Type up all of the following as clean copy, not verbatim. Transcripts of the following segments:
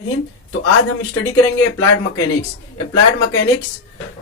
हिंद। तो आज हम स्टडी करेंगे applied mechanics. Applied mechanics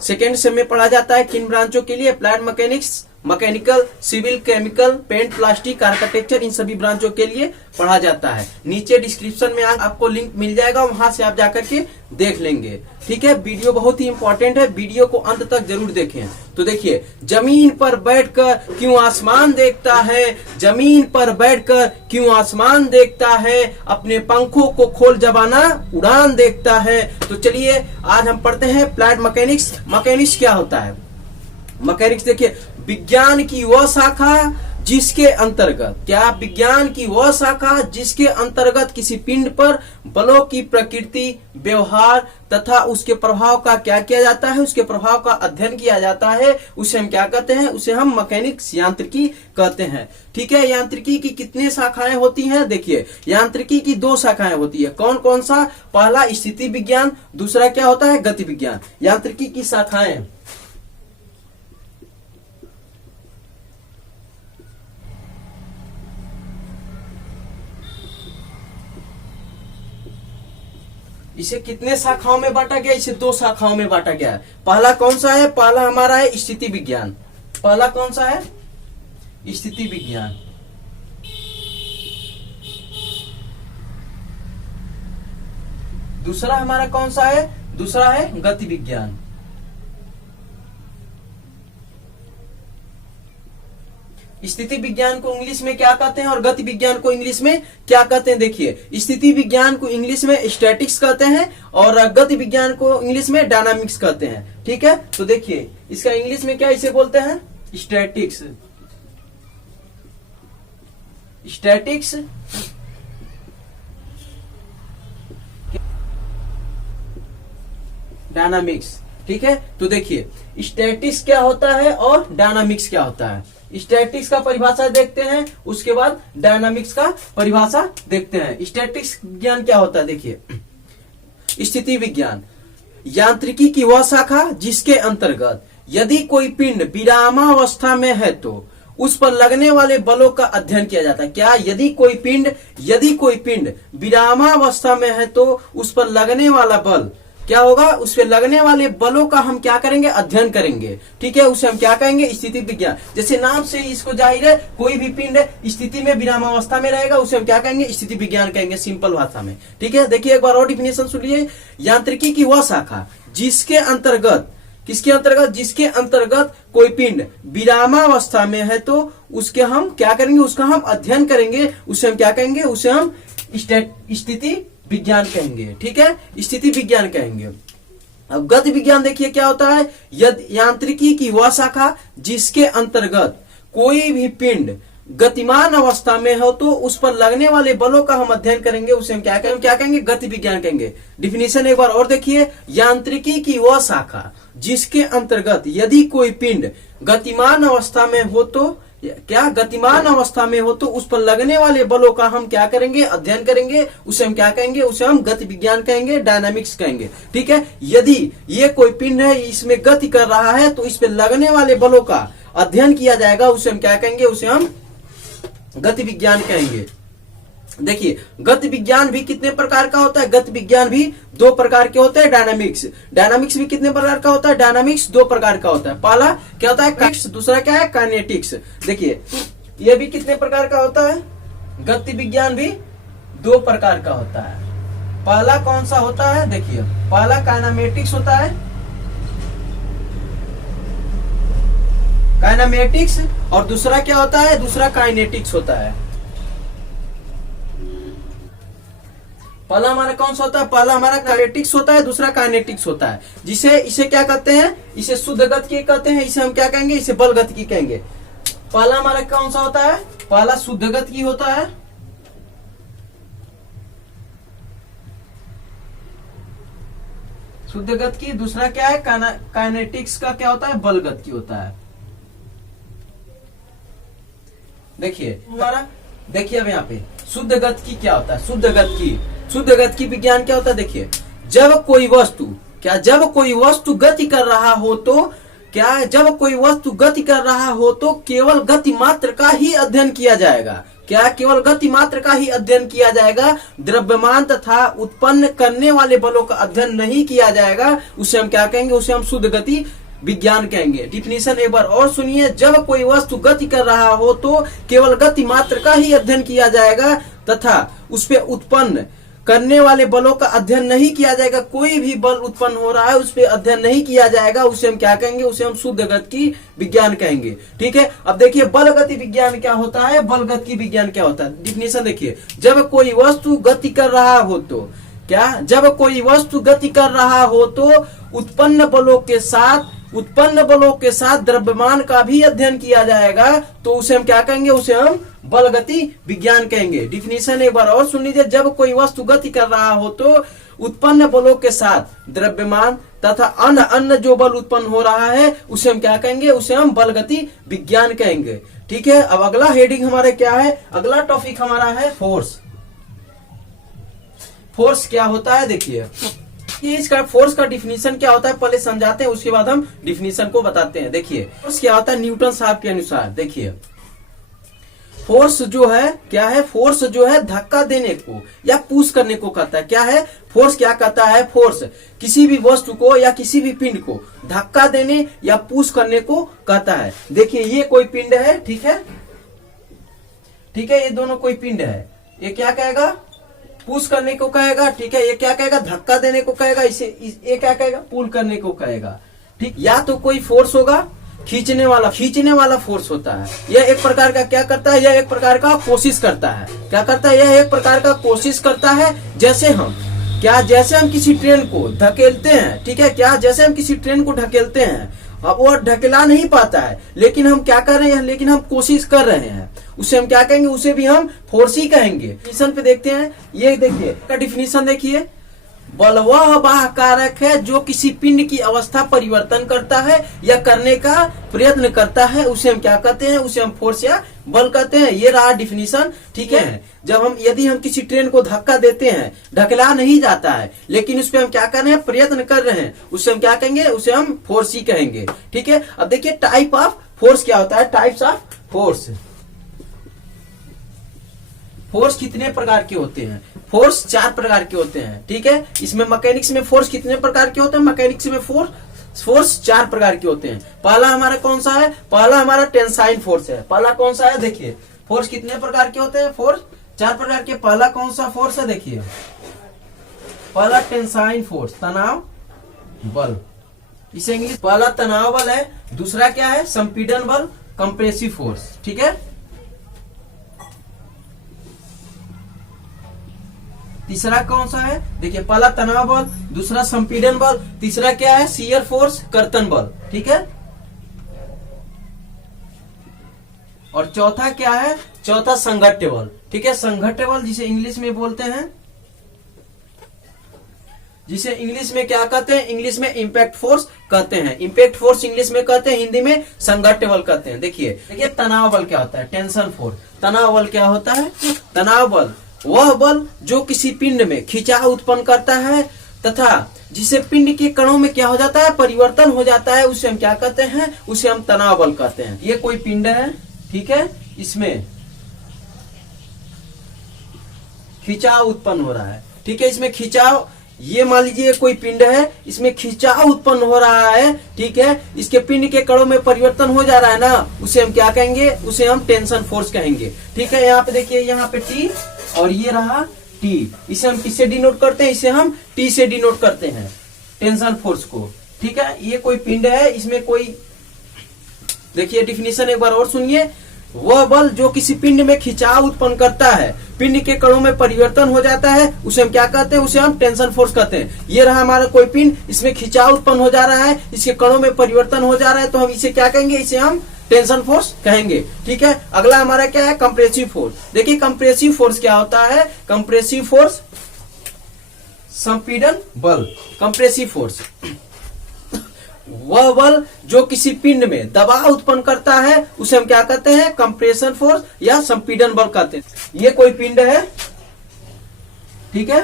second sem में पढ़ा जाता है किन ब्रांचों के लिए? Applied mechanics mechanical, civil, chemical, paint, plastic, architecture, इन सभी ब्रांचों के लिए पढ़ा जाता है। नीचे डिस्क्रिप्शन में आपको लिंक मिल जाएगा, वहां से आप जाकर के देख लेंगे। ठीक है, वीडियो बहुत ही इंपॉर्टेंट है, वीडियो को अंत तक जरूर देखें। तो देखिए, जमीन पर बैठकर क्यों आसमान देखता है, जमीन पर बैठकर क्यों आसमान देखता है, अपने पंखों को खोल जबाना उड़ान देखता है। तो चलिए आज हम पढ़ते हैं अप्लाइड मैकेनिक्स। मैकेनिक्स क्या होता है? मैकेनिक्स देखिए, विज्ञान की वह शाखा जिसके अंतर्गत, क्या विज्ञान की वह शाखा जिसके अंतर्गत किसी पिंड पर बलों की प्रकृति, व्यवहार तथा उसके प्रभाव का क्या किया जाता है, उसके प्रभाव का अध्ययन किया जाता है, उसे हम क्या कहते हैं? उसे हम मैकेनिक्स यांत्रिकी कहते हैं। ठीक है, यांत्रिकी की कितनी शाखाएं होती हैं? देखिए, यांत्रिकी की दो शाखाएं होती है। कौन कौन सा? पहला स्थिति विज्ञान, दूसरा क्या होता है? गति विज्ञान। यांत्रिकी की शाखाएं इसे कितने शाखाओं में बांटा गया? इसे दो शाखाओं में बांटा गया है। पहला कौन सा है? पहला हमारा है स्थिति विज्ञान। पहला कौन सा है? स्थिति विज्ञान। दूसरा हमारा कौन सा है? दूसरा है गति विज्ञान। स्थिति विज्ञान को इंग्लिश में क्या कहते हैं और गति विज्ञान को इंग्लिश में क्या कहते हैं? देखिए, स्थिति विज्ञान को इंग्लिश में स्टैटिक्स कहते हैं और गति विज्ञान को इंग्लिश में डायनामिक्स कहते हैं। ठीक है, तो देखिए इसका इंग्लिश में क्या इसे बोलते हैं? स्टैटिक्स। Statics dynamics. ठीक है, तो देखिए स्टैटिक्स क्या होता है और डायनामिक्स क्या होता है। स्टैटिक्स का परिभाषा देखते हैं, उसके बाद डायनामिक्स का परिभाषा देखते हैं। स्टैटिक्स विज्ञान क्या होता है? देखिए, स्थिति विज्ञान यांत्रिकी की वह शाखा जिसके अंतर्गत यदि कोई पिंड विरामावस्था में है तो उस पर लगने वाले बलों का अध्ययन किया जाता है। क्या? यदि कोई पिंड विरामावस्था में है तो उस पर लगने वाला बल क्या होगा? उस पे लगने वाले बलों का हम क्या करेंगे? अध्ययन करेंगे। ठीक है, उसे हम क्या कहेंगे? स्थिति विज्ञान। जैसे नाम से इसको जाहिर है, कोई भी पिंड स्थिति में विरामावस्था में रहेगा, उसे हम क्या कहेंगे? स्थिति विज्ञान कहेंगे, सिंपल भाषा में। ठीक है, देखिए एक बार और डिफिनेशन सुनिए। यांत्रिकी की वह शाखा जिसके अंतर्गत, किसके अंतर्गत? जिसके अंतर्गत कोई पिंड विरामावस्था में है तो उसके हम क्या करेंगे? उसका हम अध्ययन करेंगे, उसे हम क्या कहेंगे? उसे हम स्थिति विज्ञान कहेंगे। ठीक है, स्थिति विज्ञान कहेंगे। अब गति विज्ञान देखिए क्या होता है? यांत्रिकी की वह शाखा जिसके अंतर्गत कोई भी पिंड गतिमान अवस्था में हो तो उस पर लगने वाले बलों का हम अध्ययन करेंगे, उसे हम क्या कहेंगे? गति विज्ञान कहेंगे। डिफिनेशन एक बार और देखिए, यांत्रिकी की वह शाखा जिसके अंतर्गत यदि कोई पिंड गतिमान अवस्था में हो तो क्या? गतिमान अवस्था में हो तो उस पर लगने वाले बलों का हम क्या करेंगे? अध्ययन करेंगे, उसे हम क्या कहेंगे? उसे हम गति विज्ञान कहेंगे, डायनामिक्स कहेंगे। ठीक है, यदि ये कोई पिंड है, इसमें गति कर रहा है तो इस पर लगने वाले बलों का अध्ययन किया जाएगा, उसे हम क्या कहेंगे? उसे हम गति विज्ञान कहेंगे। देखिए, गति विज्ञान भी कितने प्रकार का होता है? गति विज्ञान भी दो प्रकार के होते हैं। डायनामिक्स भी कितने प्रकार का होता है? डायनामिक्स दो प्रकार का होता है। पहला क्या होता है? काइनेटिक्स, दूसरा क्या है? काइनेटिक्स। देखिए, ये भी कितने प्रकार का होता है? गति विज्ञान भी दो प्रकार का होता है। पहला कौन सा होता है? देखिए, पहला काइनेमेटिक्स होता है, काइनेमेटिक्स, और दूसरा क्या होता है? दूसरा काइनेटिक्स होता है। पहला हमारा कौन सा होता है? पहला हमारा काइनेटिक्स होता है, दूसरा काइनेटिक्स होता है। इसे क्या कहते हैं? इसे शुद्ध गतिकी कहते हैं, इसे हम क्या कहेंगे? इसे बल गतिकी कहेंगे। पहला हमारा कौन सा होता है? पहला शुद्ध गतिकी होता है, शुद्ध गतिकी। दूसरा क्या है? काइनेटिक्स का क्या होता है? बल गतिकी होता है। देखिए हमारा, देखिए अब यहाँ पे शुद्ध गतिकी क्या होता है? शुद्ध गतिकी विज्ञान क्या होता है? देखिए, जब कोई वस्तु गति कर रहा हो तो जब कोई वस्तु गति कर रहा हो तो केवल गति मात्र का ही अध्ययन किया जाएगा। क्या केवल गति मात्र का ही अध्ययन किया जाएगा, द्रव्यमान तथा उत्पन्न करने वाले बलों का अध्ययन नहीं किया जाएगा, उसे हम क्या कहेंगे, उसे हम शुद्ध गति विज्ञान कहेंगे। डिफिनीशन एक बार और सुनिए, जब कोई वस्तु गति कर रहा हो तो केवल गति मात्र का ही अध्ययन किया जाएगा तथा उस पर उत्पन्न करने वाले बलों का अध्ययन नहीं किया जाएगा। कोई भी बल उत्पन्न हो रहा है उस पर अध्ययन नहीं किया जाएगा, उसे हम क्या कहेंगे, उसे हम शुद्ध गति विज्ञान कहेंगे। ठीक है, अब देखिए बल गति विज्ञान क्या होता है, बल गति विज्ञान क्या होता है। डिफिनीशन देखिए, जब कोई वस्तु गति कर रहा हो तो क्या, जब कोई वस्तु गति कर रहा हो तो उत्पन्न बलों के साथ द्रव्यमान का भी अध्ययन किया जाएगा, तो उसे हम क्या कहेंगे, उसे हम बल गति विज्ञान कहेंगे। डिफिनीशन एक बार और सुन लीजिए, जब कोई वस्तु गति कर रहा हो तो उत्पन्न बलों के साथ द्रव्यमान तथा अन्य जो बल उत्पन्न हो रहा है उसे हम क्या कहेंगे, उसे हम बल गति विज्ञान कहेंगे। ठीक है, अब अगला हेडिंग हमारे क्या है, अगला टॉपिक हमारा है फोर्स। फोर्स क्या होता है, देखिए इसका फोर्स का डिफिनीशन क्या होता है पहले समझाते हैं, उसके बाद हम डिफिनीशन को बताते हैं। देखिए फोर्स क्या होता है न्यूटन साहब के अनुसार। देखिए फोर्स जो है क्या है, फोर्स जो है धक्का देने को या पुश करने को कहता है। क्या है फोर्स, क्या कहता है, फोर्स किसी भी वस्तु को या किसी भी पिंड को धक्का देने या पुश करने को कहता है। देखिए ये कोई पिंड है, ठीक है, ठीक है, ये दोनों कोई पिंड है, ये क्या कहेगा, पुश करने को कहेगा। ठीक है, ये क्या कहेगा, धक्का देने को कहेगा, ये क्या कहेगा, पुल करने को कहेगा। ठीक, या तो कोई फोर्स होगा खींचने वाला फोर्स होता है। यह एक प्रकार का क्या करता है, यह एक प्रकार का कोशिश करता है। क्या करता है, यह एक प्रकार का कोशिश करता है। जैसे हम किसी ट्रेन को धकेलते हैं, ठीक है, क्या जैसे हम किसी ट्रेन को ढकेलते हैं, अब वो ढकेला नहीं पाता है, लेकिन हम क्या कर रहे हैं, लेकिन हम कोशिश कर रहे हैं, उसे हम क्या कहेंगे, उसे भी हम फोर्स ही कहेंगे। डिफिनीशन पे देखते हैं, ये देखिए का डिफिनीशन देखिए, बल वह बाह्य कारक है जो किसी पिंड की अवस्था परिवर्तन करता है या करने का प्रयत्न करता है, उसे हम क्या कहते हैं, उसे हम फोर्स या बल कहते हैं। ये रहा डिफिनीशन। ठीक है, यदि हम किसी ट्रेन को धक्का देते हैं, ढकला नहीं जाता है, लेकिन उस पर हम क्या कर रहे हैं, प्रयत्न कर रहे हैं, उसे हम क्या कहेंगे, उसे हम फोर्स ही कहेंगे। ठीक है, अब देखिए टाइप ऑफ फोर्स क्या होता है, टाइप्स ऑफ फोर्स। फोर्स कितने प्रकार के होते हैं, फोर्स 4 प्रकार के होते हैं। ठीक है, इसमें मैकेनिक्स में फोर्स कितने प्रकार के होते हैं, मैकेनिक्स में फोर्स 4 प्रकार के होते हैं। पहला हमारा कौन सा है, पहला हमारा टेंसाइन फोर्स है। पहला कौन सा है, देखिए फोर्स कितने प्रकार के होते हैं, फोर्स 4 प्रकार के। पहला कौन सा फोर्स है, देखिए पहला टेंसाइन फोर्स, तनाव बल, इसे इंग्लिश पहला तनाव बल है। दूसरा क्या है, संपीड़न बल, कंप्रेसिव फोर्स। ठीक है, तीसरा कौन सा है, देखिए पहला तनाव बल, दूसरा संपीड़न बल, तीसरा क्या है, शियर फोर्स, कर्तन बल। ठीक है, और चौथा क्या है, चौथा संघट्य बल। ठीक है, संघट्य बल जिसे इंग्लिश में बोलते हैं, जिसे इंग्लिश में क्या कहते हैं, इंग्लिश में इम्पैक्ट फोर्स कहते हैं। इम्पैक्ट फोर्स इंग्लिश में कहते हैं, हिंदी में संघट्य बल कहते हैं। देखिए तनाव बल क्या होता है, टेंशन फोर्स। तनाव बल क्या होता है, तनाव बल वह बल जो किसी पिंड में खिंचाव उत्पन्न करता है तथा जिसे पिंड के कणों में क्या हो जाता है, परिवर्तन हो जाता है, उसे हम क्या कहते हैं, उसे हम तनाव बल कहते हैं। ये कोई पिंड है, ठीक है, इसमें खिंचाव उत्पन्न हो रहा है। ठीक है, इसमें खिंचाव, ये मान लीजिए कोई पिंड है, इसमें खिंचाव उत्पन्न हो रहा है। ठीक है, इसके पिंड के कणों में परिवर्तन हो जा रहा है ना, उसे हम क्या कहेंगे, उसे हम टेंशन फोर्स कहेंगे। ठीक है, यहाँ पे देखिए, यहाँ पे टी और ये रहा टी, इसे हम किससे डिनोट करते हैं, इसे हम टी से डिनोट करते हैं, टेंशन फोर्स को। ठीक है, ये कोई पिंड है, इसमें कोई, देखिए डिफिनीशन एक बार और सुनिए, वह बल जो किसी पिंड में खिंचाव उत्पन्न करता है, पिंड के कणों में परिवर्तन हो जाता है, उसे हम क्या कहते हैं, उसे हम टेंशन फोर्स कहते हैं। ये रहा हमारा कोई पिंड, इसमें खिंचाव उत्पन्न हो जा रहा है, इसके कणों में परिवर्तन हो जा रहा है, तो हम इसे क्या कहेंगे, इसे हम टेंशन फोर्स कहेंगे। ठीक है, अगला हमारा क्या है, कंप्रेसिव फोर्स। देखिए कंप्रेसिव फोर्स क्या होता है, कंप्रेसिव फोर्स संपीड़न बल। कंप्रेसिव फोर्स वह बल जो किसी पिंड में दबाव उत्पन्न करता है, उसे हम क्या कहते हैं, कंप्रेशन फोर्स या संपीड़न बल कहते हैं। ये कोई पिंड है, ठीक है,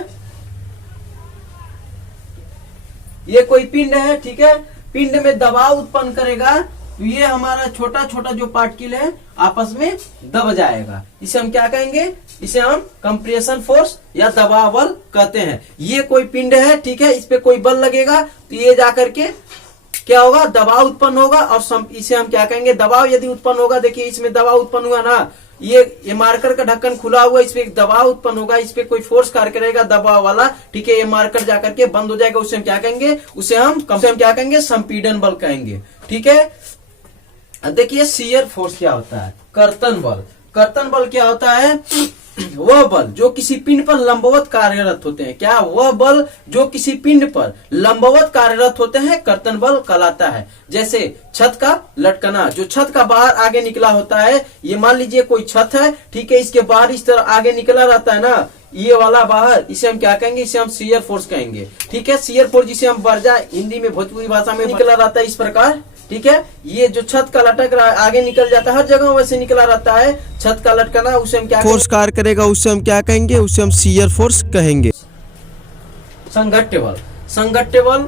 ये कोई पिंड है, ठीक है, पिंड में दबाव उत्पन्न करेगा, तो ये हमारा छोटा छोटा जो पार्टिकल है आपस में दब जाएगा। इसे हम क्या कहेंगे, इसे हम कंप्रेशन फोर्स या दबाव बल कहते हैं। ये कोई पिंड है, ठीक है, इस पे कोई बल लगेगा तो ये जाकर के क्या होगा, दबाव उत्पन्न होगा। और इसे हम क्या कहेंगे, दबाव यदि उत्पन्न होगा, देखिए इसमें दबाव उत्पन्न हुआ ना, ये मार्कर का ढक्कन खुला हुआ, इस पे दबाव उत्पन्न होगा, इस पे कोई फोर्स कार्य करेगा दबाव वाला, ठीक है, ये मार्कर जाकर के बंद हो जाएगा। उसे हम क्या कहेंगे, उसे हम क्या कहेंगे, संपीड़न बल कहेंगे, ठीक है। अब देखिए शियर फोर्स क्या होता है, कर्तन बल। कर्तन बल क्या होता है, वह बल जो किसी पिंड पर लंबवत कार्यरत होते हैं। क्या, वह बल जो किसी पिंड पर लंबवत कार्यरत होते हैं कर्तन बल कहलाता है। जैसे छत का लटकना, जो छत का बाहर आगे निकला होता है, ये मान लीजिए कोई छत है, ठीक है, इसके बाहर इस तरह आगे निकला रहता है ना, ये वाला बाहर, इसे हम क्या कहेंगे, इसे हम शियर फोर्स कहेंगे, ठीक है। शियर फोर्स जिसे हम बर्जा हिंदी में भोजपुरी भाषा में निकला रहता है इस प्रकार, ठीक है। ये जो छत का लटक रहा है आगे निकल जाता है, हर जगह वैसे निकला रहता है छत का लटकना, उसे हम क्या फोर्स कार्य करेगा, उससे हम क्या कहेंगे, उससे हम शियर फोर्स कहेंगे। संघट्य बल। संघट्य बल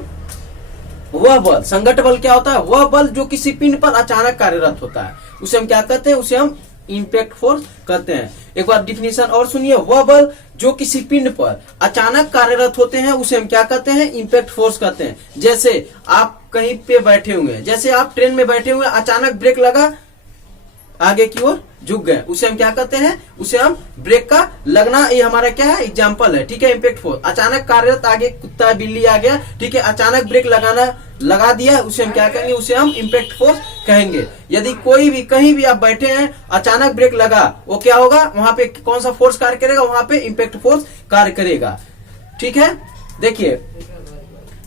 वह बल, संघट्य बल क्या होता है, वह बल जो किसी पिंड पर अचानक कार्यरत होता है, उसे हम क्या कहते हैं, उसे हम इम्पैक्ट फोर्स कहते हैं। एक बार डिफिनेशन और सुनिए, वह बल जो किसी पिंड पर अचानक कार्यरत होते हैं उसे हम क्या कहते हैं, इम्पैक्ट फोर्स कहते हैं। जैसे आप कहीं पे बैठे हुए हैं, जैसे आप ट्रेन में बैठे हुए, अचानक ब्रेक लगा, आगे की ओर झुक गए, उसे हम क्या कहते हैं, उसे हम ब्रेक का लगना, ये हमारा क्या है, एग्जाम्पल है, ठीक है। इम्पैक्ट फोर्स अचानक कार्यरत, आगे कुत्ता बिल्ली आ गया, ठीक है, अचानक ब्रेक लगा दिया, उसे हम क्या कहेंगे, उसे हम इम्पैक्ट फोर्स कहेंगे। यदि कोई भी कहीं भी आप बैठे हैं, अचानक ब्रेक लगा, वो क्या होगा, वहां पे कौन सा फोर्स कार्य करेगा, वहां पे इम्पैक्ट फोर्स कार्य करेगा, ठीक है। देखिए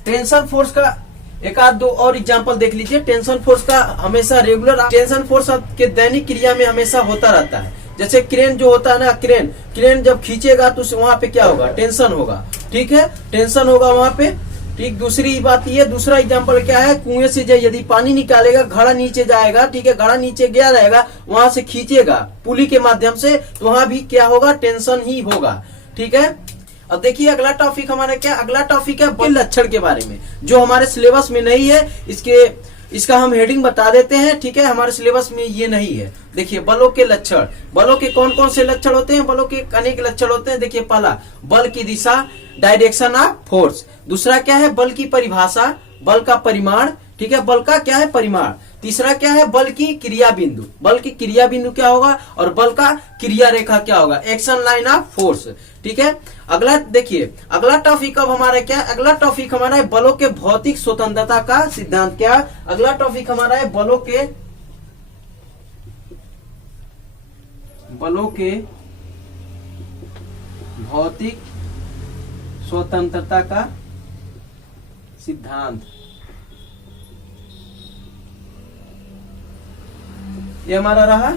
टेंशन फोर्स का एक आध दो और एग्जांपल देख लीजिए। टेंशन फोर्स का हमेशा रेगुलर टेंशन फोर्स के दैनिक क्रिया में हमेशा होता रहता है। जैसे क्रेन जो होता है ना, क्रेन जब खींचेगा तो वहां पे क्या होगा, टेंशन होगा, ठीक है, टेंशन होगा वहां पे, ठीक। दूसरी बात ये, दूसरा एग्जांपल क्या है, कुएं से यदि पानी निकालेगा, घड़ा नीचे जाएगा, ठीक है, घड़ा नीचे गया रहेगा, वहां से खींचेगा पुली के माध्यम से, तो वहां भी क्या होगा, टेंशन ही होगा, ठीक है। अब देखिए अगला टॉपिक हमारा क्या, अगला टॉपिक है बल लक्षण के बारे में, जो हमारे सिलेबस में नहीं है। इसका हम हेडिंग बता देते हैं, ठीक है, हमारे सिलेबस में ये नहीं है। देखिए बलों के लक्षण, बलों के कौन कौन से लक्षण होते हैं, बलों के अनेक लक्षण होते हैं। देखिए पहला, बल की दिशा, डायरेक्शन ऑफ फोर्स। दूसरा क्या है, बल की परिभाषा, बल का परिमाण, ठीक है, बल का क्या है, परिमाण। तीसरा क्या है, बल की क्रिया बिंदु, बल की क्रिया बिंदु क्या होगा, और बल का क्रिया रेखा क्या होगा, एक्शन लाइन ऑफ फोर्स, ठीक है। अगला देखिए, अगला टॉपिक अब हमारा क्या, अगला टॉपिक हमारा है बलों के भौतिक स्वतंत्रता का सिद्धांत। क्या, अगला टॉपिक हमारा है बलों के भौतिक स्वतंत्रता का सिद्धांत। ये हमारा रहा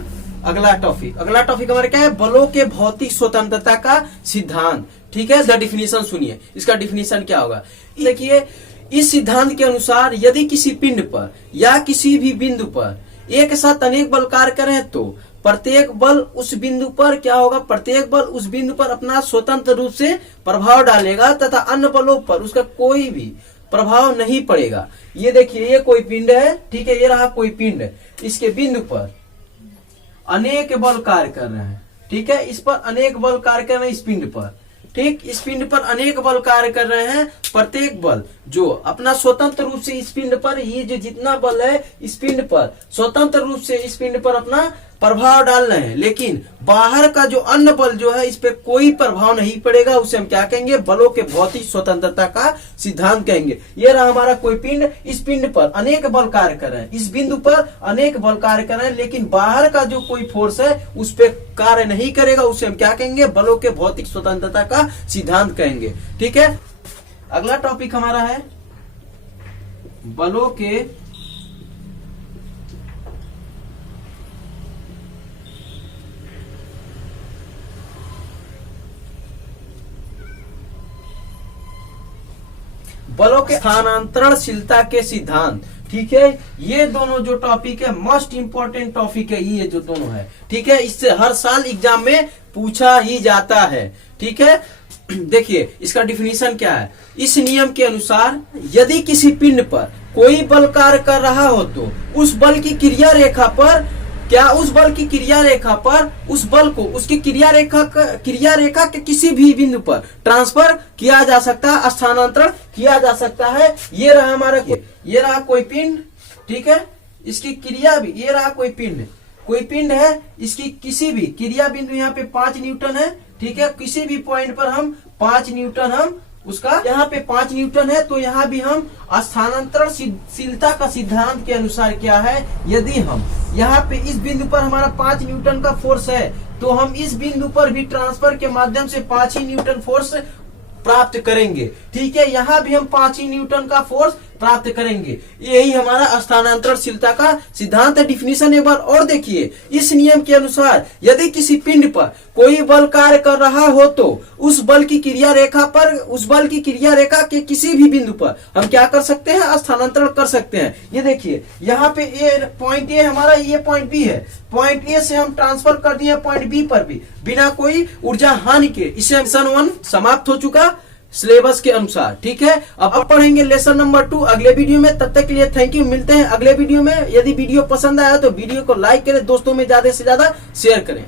अगला टॉपिक। अगला टॉपिक हमारा क्या है, बलों के भौतिक स्वतंत्रता का सिद्धांत, ठीक है। द डिफिनीशन सुनिए, इसका डिफिनीशन क्या होगा। देखिए इस सिद्धांत के अनुसार यदि किसी पिंड पर या किसी भी बिंदु पर एक साथ अनेक बल कार्य करें तो प्रत्येक बल उस बिंदु पर क्या होगा, प्रत्येक बल उस बिंदु पर अपना स्वतंत्र रूप से प्रभाव डालेगा तथा अन्य बलों पर उसका कोई भी प्रभाव नहीं पड़ेगा। ये देखिए ये कोई पिंड है, ठीक है, ये रहा कोई पिंड, इसके बिंदु पर अनेक बल कार्य कर रहे हैं, ठीक है, इस पर अनेक बल कार्य कर रहे हैं, इस पिंड पर, ठीक, इस पिंड पर अनेक बल कार्य कर रहे हैं। प्रत्येक बल जो अपना स्वतंत्र रूप से इस पिंड पर, ये जो जितना बल है इस पिंड पर स्वतंत्र रूप से इस पिंड पर अपना प्रभाव डाल रहे हैं, लेकिन बाहर का जो अन्य बल जो है इस पे कोई प्रभाव नहीं पड़ेगा, उसे हम क्या कहेंगे, बलों के भौतिक स्वतंत्रता का सिद्धांत कहेंगे। ये रहा हमारा कोई पिंड, इस पिंड पर अनेक बल कार्य कर रहे हैं, इस बिंदु पर अनेक बल कार्य कर रहे हैं, लेकिन बाहर का जो कोई फोर्स है उस पे कार्य नहीं करेगा, उसे हम क्या कहेंगे, बलों के भौतिक स्वतंत्रता का सिद्धांत कहेंगे, ठीक है। अगला टॉपिक हमारा है बलों के स्थानांतरणशीलता के सिद्धांत, ठीक है। ये दोनों जो टॉपिक है मोस्ट इंपोर्टेंट टॉपिक है, ये जो दोनों है, ठीक है, इससे हर साल एग्जाम में पूछा ही जाता है, ठीक है। देखिए इसका डिफिनीशन क्या है। इस नियम के अनुसार यदि किसी पिंड पर कोई बल कार्य कर रहा हो तो उस बल की क्रिया रेखा पर उस बल की क्रिया रेखा पर उस बल को उसकी क्रिया रेखा के किसी भी बिंदु पर ट्रांसफर किया जा सकता है, स्थानांतरण किया जा सकता है। ये रहा हमारा, ये रहा कोई पिंड, ठीक है, इसकी क्रिया भी, ये रहा कोई पिंड है, इसकी किसी भी क्रिया बिंदु यहाँ पे 5 न्यूटन है, ठीक है, किसी भी पॉइंट पर हम 5 न्यूटन हम उसका, यहाँ पे 5 न्यूटन है, तो यहाँ भी हम स्थानांतरणशीलता का सिद्धांत के अनुसार क्या है, यदि हम यहाँ पे इस बिंदु पर हमारा 5 न्यूटन का फोर्स है तो हम इस बिंदु पर भी ट्रांसफर के माध्यम से 5 ही न्यूटन फोर्स प्राप्त करेंगे, ठीक है, यहाँ भी हम 5 ही न्यूटन का फोर्स प्राप्त करेंगे। यही हमारा स्थानांतरणशीलता का सिद्धांत है। डिफिनीशन एक बार और देखिए। इस नियम के अनुसार यदि किसी पिंड पर कोई बल कार्य कर रहा हो तो उस बल की क्रिया रेखा के किसी भी बिंदु पर हम क्या कर सकते हैं, स्थानांतरण कर सकते हैं। ये देखिए यहाँ पे ए पॉइंट ए हमारा, ये पॉइंट बी है, पॉइंट ए से हम ट्रांसफर कर दिए पॉइंट बी पर भी बिना कोई ऊर्जा हानि के। इससे लेसन 1 समाप्त हो चुका सिलेबस के अनुसार, ठीक है। अब पढ़ेंगे लेसन नंबर 2 अगले वीडियो में। तब तक के लिए थैंक यू, मिलते हैं अगले वीडियो में। यदि वीडियो पसंद आया तो वीडियो को लाइक करें, दोस्तों में ज्यादा से ज्यादा शेयर करें।